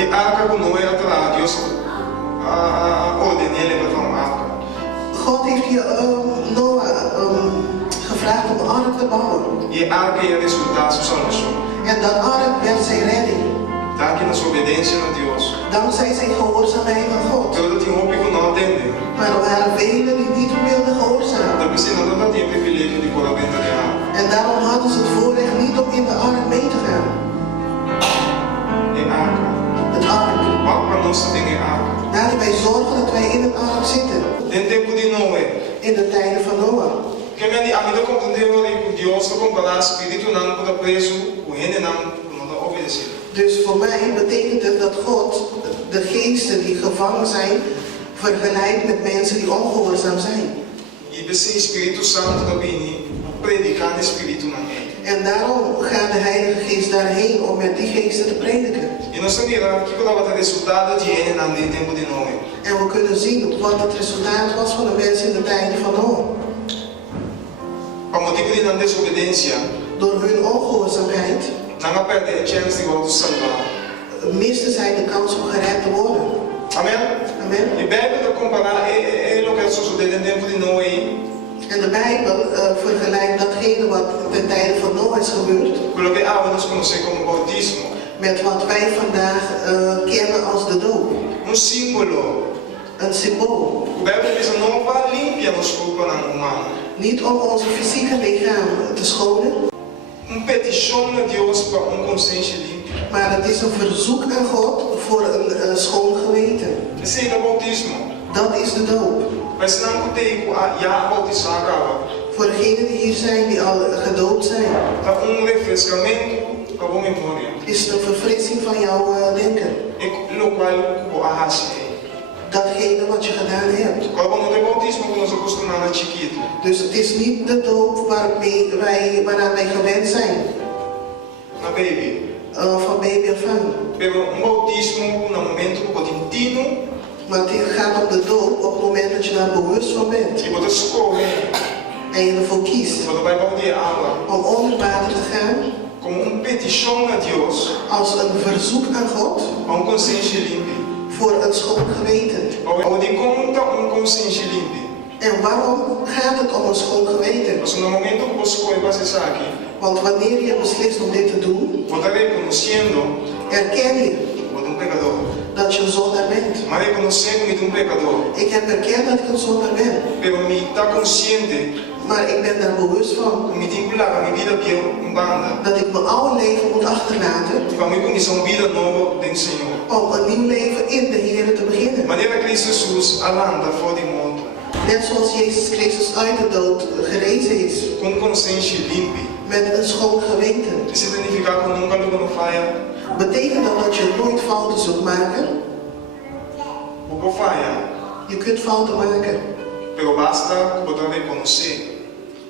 E arca con Noé atrás, Dios ordenó ele para een arca. God heeft Noah gevraagd om een ark te bouwen. E a arca ia resultar sua salvação. En dat ark werd zijn redding. Daquela nossa obediência a Deus. Dankzij zijn gehoorzaamheid aan God. Todo tinha um pouco não atende. Maar er waren velen die niet wilden gehoorzamen. Da piscina não tinha privilégio de pôr dentro da água. En daarom hadden ze het voorrecht niet om in de ark mee te gaan. E arca. Het ark. Wat para nós tem em arca? Laten wij zorgen dat wij in het ark zitten. Em tempo de Noé. In de tijden van Noah. Que a minha amiga compreendeu que Deus não comparar espírito não para preso, o rene não obedecer. Dus voor mij betekent het dat God de geesten die gevangen zijn vergelijkt met mensen die ongehoorzaam zijn. E esse Espírito Santo também predicar de espírito não é. En daarom gaat de Heilige Geest daarheen om met die geesten te prediken. E nós também que qual é o resultado de rene não em tempo de Noé. En we kunnen zien wat het resultaat was van de mensen in de tijden van Noah. Por motivo de não desobediência. Door hun ongehoorzaamheid. Não perde a chance de voltar salvar. Misten zij de kans om gered te worden. Amen. Amen. E Bíblia comparar o que sucedeu em tempo de Noé. En de Bijbel vergelijkt datgene wat ten tijde van Noah is gebeurd. Quello che nós conhecemos como bautismo. Met wat wij vandaag kennen als de doop. Um símbolo. Een symbool. O Bíblia diz não para limpar nos corpos humanos. Niet om onze fysieke lichaam te schonen. Petição a Deus para consciência limpa. Maar het is een verzoek aan God voor een schoon geweten. Esse é o bautismo. Dat is de doop. Mas não tem já bautizar voor degenen die hier zijn, die al gedoopt zijn. Refrescamento para a memória. Is het een verfrissing van jouw denken. Lo qual o arrase. Datgene wat je gedaan hebt. Quando o bautismo que nós acostumamos a chiquito. Dus het is niet de doop waaraan wij gewend zijn. Na baby. Van baby af aan. Pero bautismo no momento que pode intino. Maar het gaat om de doop op het moment dat je daar bewust van bent. Je moet escolher. En je ervoor kiest. Quando vai baldear água. Om onder water te gaan. Como petição a Deus. Als een verzoek aan God. Para consciência limpa. Voor een schoon geweten. Onde conta consciência limpa. En waarom gaat het om een schoon geweten? Mas no momento que você escolhe passar aqui. Want wanneer je beslist om dit te doen, erken je dat je een zondaar bent. Ik heb erkend dat ik een zondaar ben. Maar ik ben daar bewust van. Dat ik mijn oude leven moet achterlaten. Om een nieuw leven in de Heer te beginnen. Net zoals Jezus Christus uit de dood gerezen is. Met een schoon geweten. Betekent dat je nooit fouten zult maken? Je kunt fouten maken.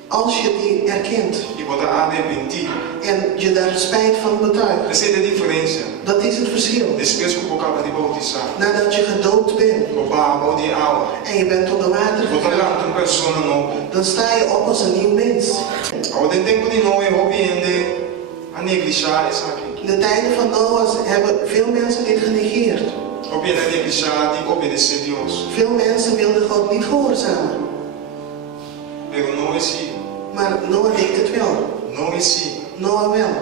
Als je die erkent. En je daar spijt van betuigt. Dat is het verschil. Nadat je gedoopt bent. En je bent onder water gegaan. Dan sta je op als een nieuw mens. In de tijden van Noach hebben veel mensen dit genegeerd. Veel mensen wilden God niet gehoorzamen. Maar Noach deed het wel. Noach wel.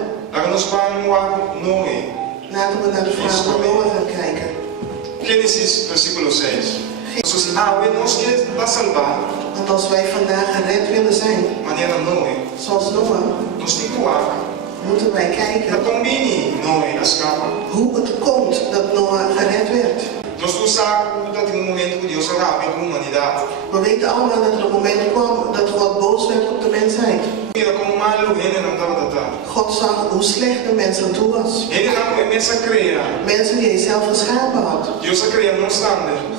Laten we naar de verhaal van Noach gaan kijken. Genesis versículo 6. Want als wij vandaag gered willen zijn, zoals Noach, moeten wij kijken hoe het komt dat Noach gered werd. We weten allemaal dat er een moment kwam dat God boos werd op de mensheid. God zag hoe slecht de mens aan toe was. Mensen die hij zelf geschapen had.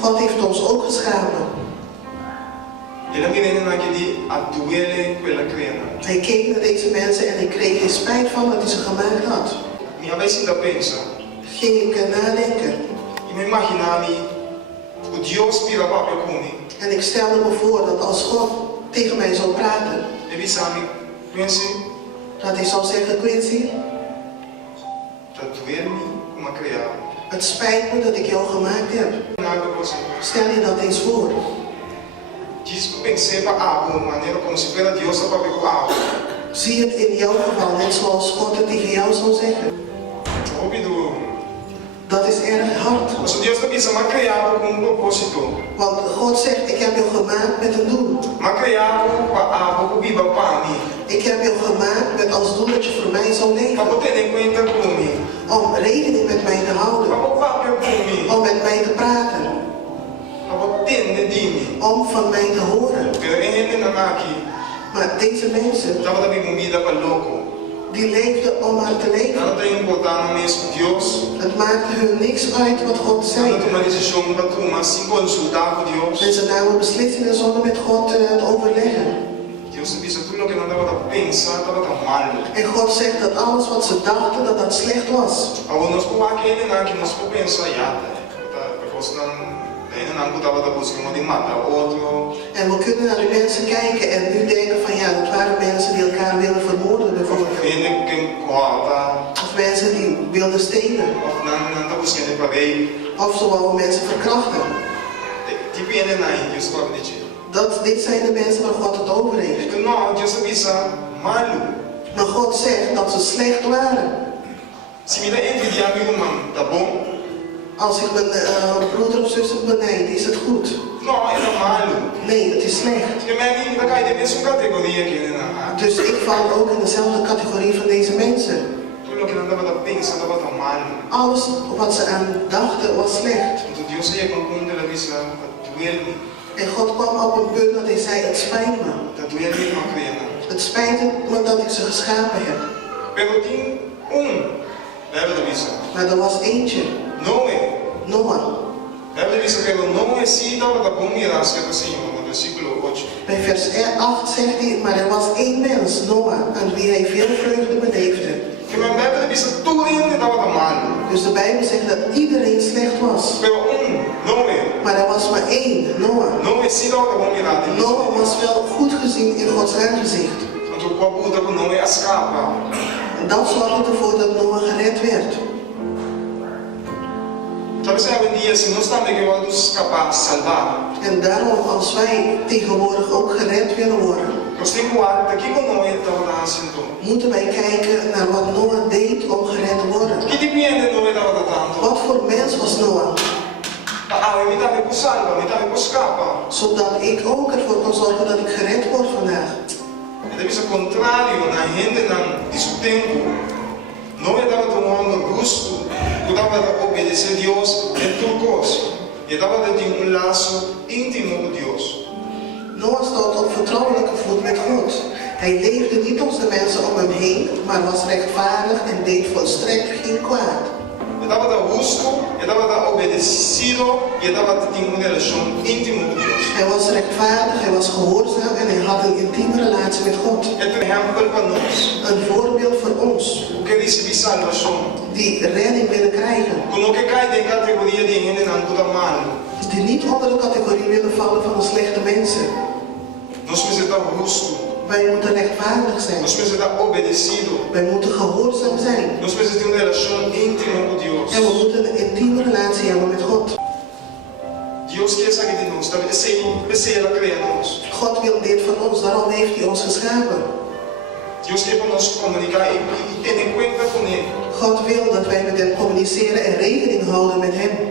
God heeft ons ook geschapen. Hij keek naar deze mensen en hij kreeg geen spijt van wat hij ze gemaakt had. Ging ik nadenken. En ik stelde me voor dat als God tegen mij zou praten, dat hij zou zeggen, Quincy, Het spijt me dat ik jou gemaakt heb. Stel je dat eens voor. Zie het in jouw geval net zoals God het tegen jou zou zeggen. Dat is erg hard. Want God zegt, ik heb jou gemaakt met een doel. Ik heb jou gemaakt met als doel dat je voor mij zou leven. Om rekening met mij te houden. Om met mij te praten. Om van mij te horen. Maar deze mensen, die leefden om maar te leven. Het maakte hun niks uit wat God zei. En ze namen beslissingen zonder met God te overleggen. En God zegt dat alles wat ze dachten, dat dat slecht was. En we kunnen naar die mensen kijken en nu denken van ja, dat waren mensen die elkaar wilden vermoorden bijvoorbeeld. Of mensen die wilden stelen. Of ze wouden mensen verkrachten. Dit zijn de mensen waar God het over heeft. Maar God zegt dat ze slecht waren. Als ik mijn broeder of zuster benijd, is het goed? Nee, het is slecht. Dus ik val ook in dezelfde categorie van deze mensen. Alles wat ze aan dachten was slecht. En God kwam op een punt dat hij zei, het spijt me. Het spijt me dat ik ze geschapen heb. Maar er was eentje. Noah. Bij vers 8 zegt hij, maar er was één mens, Noah, aan wie hij veel vreugde beleefde. Dus de Bijbel zegt dat iedereen slecht was. Maar er was maar één, Noah. Noah was wel goed gezien in Gods aangezicht. En dat zorgde ervoor dat Noah gered werd. En daarom, als wij tegenwoordig ook gered willen worden, moeten wij kijken naar wat Noah deed om gered te worden. Wat voor mens was Noah? Zodat ik ook ervoor kan zorgen dat ik gered word vandaag. Dava de obedecer a Dios en turcos. Je dava de un lazo íntimo con Dios. Noah stond op vertrouwelijke voet met God. Hij leefde niet als de mensen om hem heen, maar was rechtvaardig en deed volstrekt geen kwaad. Je dava de justo, je dava de obedecido, je dava de una relación íntimo con Dios. Hij was rechtvaardig, hij was gehoorzaam en hij had een intieme relatie met God. Een voorbeeld voor ons. Die redding willen krijgen. Die niet onder de categorie willen vallen van de slechte mensen. Wij moeten rechtvaardig zijn. Wij moeten gehoorzaam zijn. En we moeten een intieme relatie hebben met God. God wil dit van ons, daarom heeft hij ons geschapen. God wil dat wij met hem communiceren en rekening houden met hem.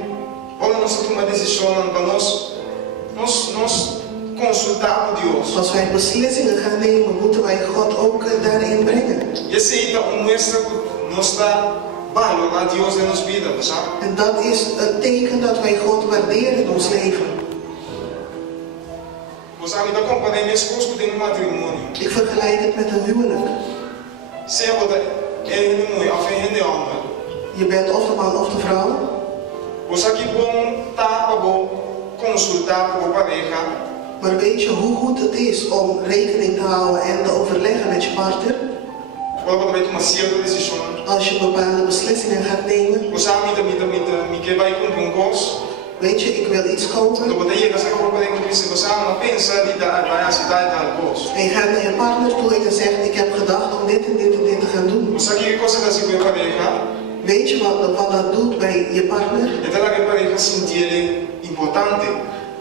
Als wij beslissingen gaan nemen, moeten wij God ook daarin brengen. En dat is een teken dat wij God waarderen in ons leven. Ik vergelijk het met een huwelijk. Je bent of de man of de vrouw. Maar weet je hoe goed het is om rekening te houden en te overleggen met je partner? Als je bepaalde beslissingen gaat nemen. Weet je, ik wil iets kopen. En je gaat naar je partner toe en je zegt, ik heb gedacht om dit en dit en dit te gaan doen. Weet je wat dat doet bij je partner? Então ela vai sentir importante.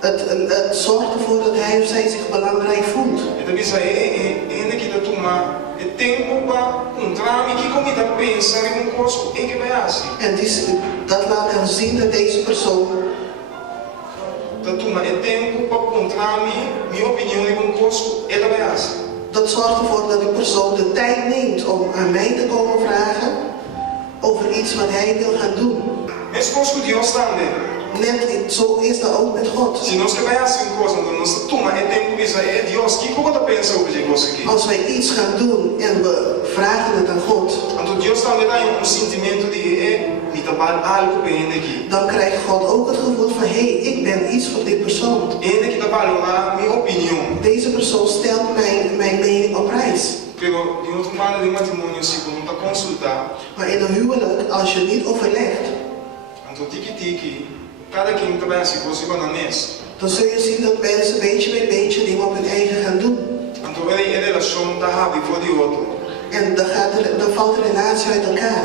Het zorgt ervoor dat hij of zij zich belangrijk voelt. Então isso é que tu toma tempo para trame que como está pensando em coisa em que vai assim. En dat laat hem zien dat deze persoon dat toma tempo para trame minha opinião em coisa ela vai assim. Dat zorgt ervoor dat die persoon de tijd neemt om aan mij te komen vragen over iets wat hij wil gaan doen. Mas coisa que Deus também. Net zo is dat ook met God. Se nós trabalhamos em coisa, nós toma tempo para é Deus que como está pensando over coisa aqui. Als wij iets gaan doen en we vragen het aan God, então Deus também dá sentimento de me trabalhar algo bem aqui. Dan krijgt God ook het gevoel van hey, ik ben iets voor dit persoon. Que trabalha minha opinião. Deze persoon stelt mijn mening op prijs. Pero de outro lado de matrimônio se não consultar. Maar in een huwelijk, als je niet overlegt, então tiki cada quem trabalha assim coisa na mes. Dan zul je zien dat mensen beetje bij beetje dingen op hun eigen gaan doen. então a relação da habi voor die outro. En dan valt de relatie uit elkaar.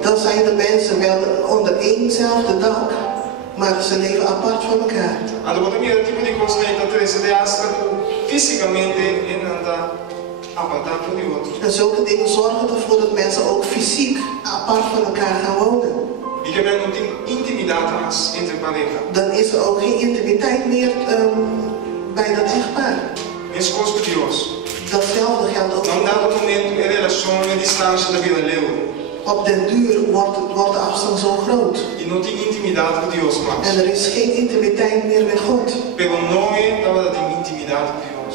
Dan zijn de mensen wel onder éénzelfde dak, maar ze leven apart van elkaar. En zulke dingen zorgen ervoor dat mensen ook fysiek apart van elkaar gaan wonen. Dan is er ook geen intimiteit meer bij dat echtpaar. Datzelfde geldt ook. Op den duur wordt de afstand zo groot. En er is geen intimiteit meer met God.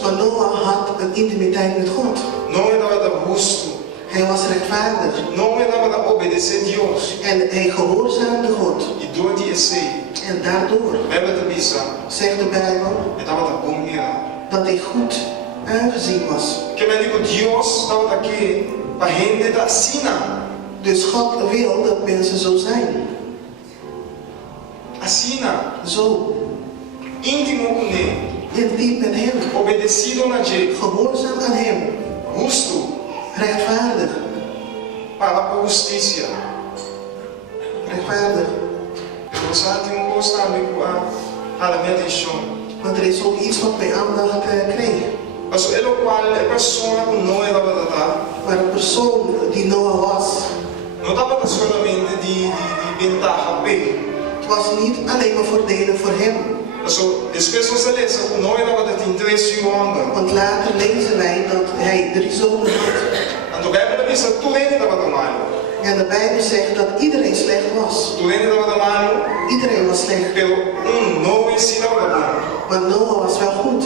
Maar Noah had een intimiteit met God. Hij was rechtvaardig. En hij gehoorzaamde God. En daardoor zegt de Bijbel dat hij goed aangezien was. Dus God wil dat mensen zo zijn. Zo. Intimo com Ele. Intiem met hem. Obedecido a Ele. Gehoorzaam aan hem. Justo. Rechtvaardig. Para a justiça. Rechtvaardig. Want er is ook iets wat mijn aandacht kreeg. Maar een persoon die Noah was. Het was niet alleen maar voordelen voor hem. Want later lezen wij dat hij 3 zonen had. En de Bijbel zegt dat iedereen slecht was. Iedereen was slecht. Maar Noah was wel goed.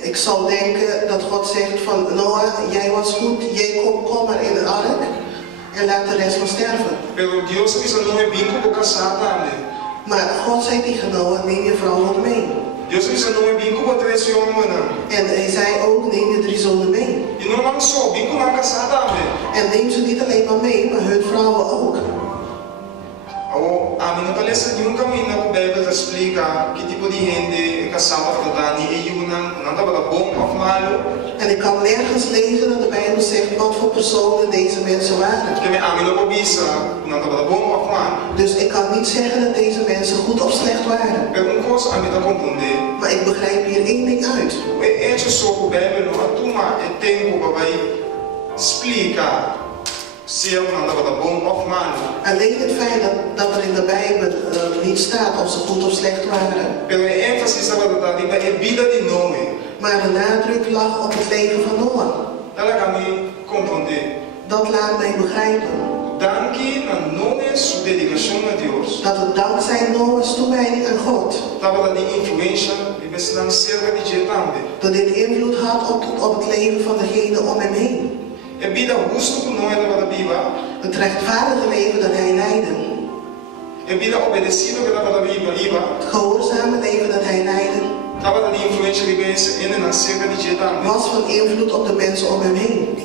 Ik zou denken dat God zegt van Noah, jij was goed, jij kom maar in de ark en laat de rest maar sterven. Maar God zei tegen Noah, neem je vrouw ook mee. En hij zei ook, neem je 3 zonen mee. En neem ze niet alleen maar mee, maar hun vrouwen ook. A minha palestra de caminho na Bíblia explica que tipo de gente casada para e não estava bom of malo. En ik kan nergens lezen dat de Bijbel zegt wat voor personen deze mensen waren. Dus ik kan niet zeggen dat deze mensen goed of slecht waren. Maar ik begrijp hier één ding uit. Alleen het feit dat er in de Bijbel niet staat of ze goed of slecht waren. Maar de nadruk lag op het leven van Noah. Dat laat mij begrijpen. Dat het dankzij Noah's toewijding aan God. Dat dit invloed had op het leven van degene om hem heen. Het rechtvaardige leven dat hij leidde. Het gehoorzame leven dat hij leidde. Was van invloed op de mensen om hem heen.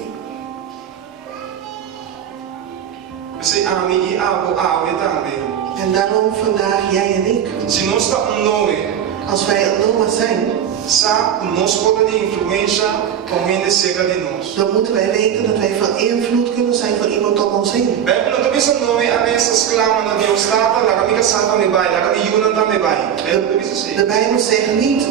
En daarom vandaag jij en ik. Als wij een Noah zijn, nós podemos ter influência com gente cerca de nós. dan moeten wij weten dat wij van invloed kunnen zijn voor iemand om ons heen. Bem, não tem isso não é a essas clamas na Deus tata, lá que amiga santa me vai, lá que Yunan também vai. De Bijbel zegt niet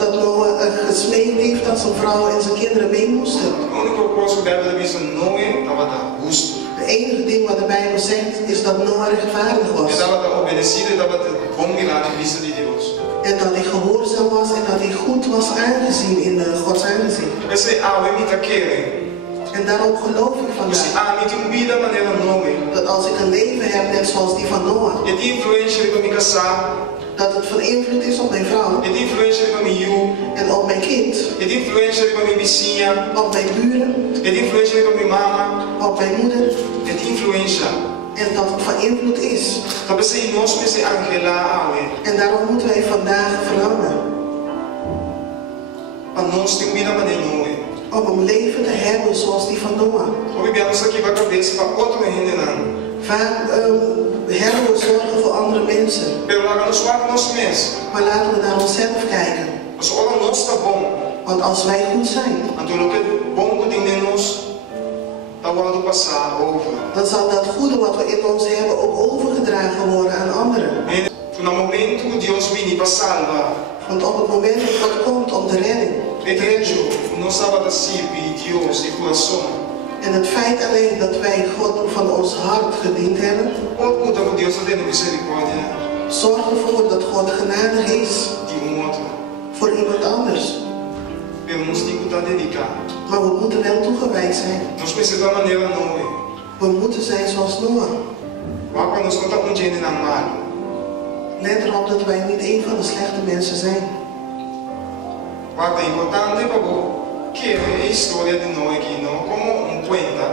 dat Noah gesmeekt heeft dat zijn vrouw en zijn kinderen mee moesten. O único coisa que a Bíblia diz não é estava justo. Het enige ding wat de Bijbel zegt is dat Noah rechtvaardig was. Estava obedecido, estava bom milagre de vista de Deus. En dat hij gehoorzaam was en dat hij goed was aangezien in Gods aangezicht. Esse é me tá querendo. En daarom geloof ik Esse vandaag me tem vida maneira não é. dat als ik een leven heb net zoals die van Noah, E de influência de me casar, dat het van invloed is op mijn vrouw e de influência de me you, en op mijn kind, e de influência de me vizinha, op mijn buren, e de influência de me mama, op mijn moeder. e de influência. En dat het van invloed is. Talvez se nós pense Angela awe, En daarom moeten wij vandaag verlangen para nós ter vida maneira não é. om een leven te hebben zoals die van Noah. O bibiano aqui vai cabeça para outro gente não. Vaak hebben we zorgen voor andere mensen. Pero lá nos quatro nós mesmos. Maar laten we naar onszelf kijken. Mas ora nós está bom. Want als wij goed zijn, Então o que bom que tem em nós, tá o passar over. dan zal dat goede wat we in ons hebben ook overgedragen worden aan anderen. No momento que Deus vem para salvar, Want op het moment dat God komt om de redding, igreja, não estava da CIP, Deus de coração. en het feit alleen dat wij God van ons hart gediend hebben, Pode mudar com Deus até no misericórdia zorg ervoor dat God genadig is de outro. voor iemand anders. Pero nós temos que estar dedicados. Maar we moeten wel toegewijd zijn. Nós precisamos da maneira não é. We moeten zijn zoals Noah. Mas quando nós contamos com gente na mal, Let erop dat wij niet een van de slechte mensen zijn. mas é importante para que a história de Noé aqui não como conta.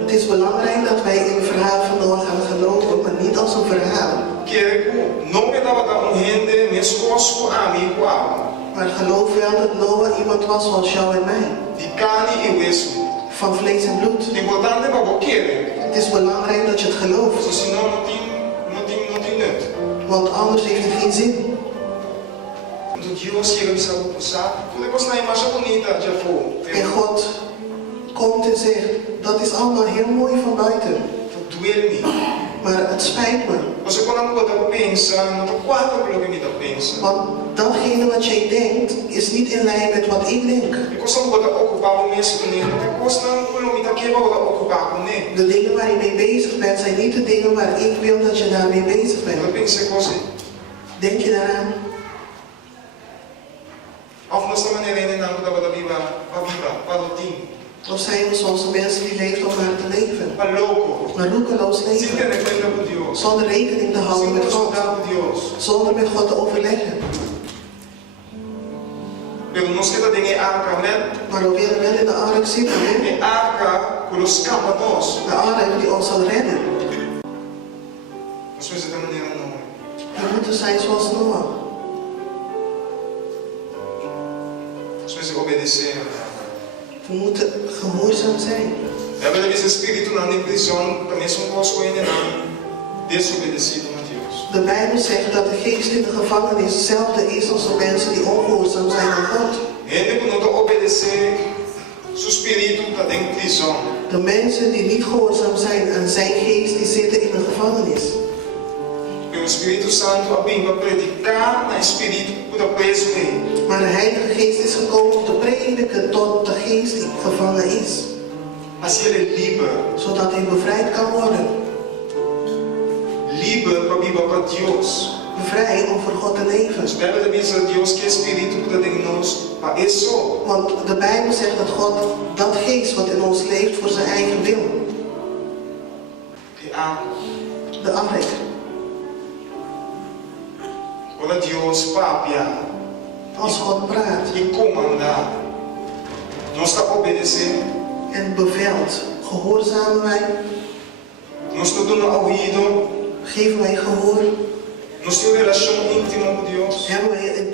Het is belangrijk dat wij in het verhaal van Noah gaan geloven, maar niet als een verhaal. Que não estava da gente, meus cosco amigo, Maar geloof wel dat Noah iemand was zoals jou en mij. de carne e osso. Van vlees en bloed. Importante para você. Het is belangrijk dat je het gelooft. Senão não tem nada. Want anders heeft het geen zin. Quando Deus chega e sabe passar, tudo é na imagem bonita já foi. En God komt en zegt, dat is allemaal heel mooi van buiten. Doer-me. Maar het spijt me. Você quando pode pensar, não quatro pelo que me dá pensa. Want datgene wat jij denkt, is niet in lijn met wat ik denk. E você não pode ocupar o mesmo com ele, porque você não pode me dar que vai ocupar com ele. De dingen waar je mee bezig bent, zijn niet de dingen waar ik wil dat je daarmee bezig bent. Eu pensei coisa. Denk je daaraan? Of nós estamos maneira não da viva, para o time. Of zijn we zoals de mensen die leven om maar te leven? Para louco. Maar roekeloos Sem leven. ter conta com Deus. Zonder rekening te houden Sem met ter God. contato com Deus. Zonder met God te overleggen. Pero nós que tem a arca, né? Maar we willen wel in de ark zitten. Hè? E arca que nos escapa nós. De ark die ons zal redden. Nós precisamos de maneira não. We moeten zijn zoals Noah. Nós precisamos obedecer. We moeten gehoorzaam zijn. A Bíblia diz espírito na prisão também são coisas ainda não desobedecido a Deus. De Bijbel zegt dat de geest in de gevangenis hetzelfde is als de mensen die ongehoorzaam zijn aan God. Gente que não obedecer, seu espírito está em prisão. De mensen die niet gehoorzaam zijn aan zijn geest, die zitten in een gevangenis. O Espírito Santo vem para predicar na espírito para preso. Maar de Heilige Geest is gekomen om te prediken tot de geest die gevangen is. Assim ele é livre. Zodat hij bevrijd kan worden. Livre para viver para Deus. Vrij om voor God te leven. A Bíblia diz que Deus que espírito para em nós para isso. Want de Bijbel zegt dat God dat geest wat in ons leeft voor zijn eigen wil. De ark. Quando Deus papia. Als God praat. E comanda. Nós está obedecendo. En bevelt. Gehoorzamen wij. Nós está dando ouvido. Geven wij gehoor. Nós temos relação íntima com Deus. Hebben wij een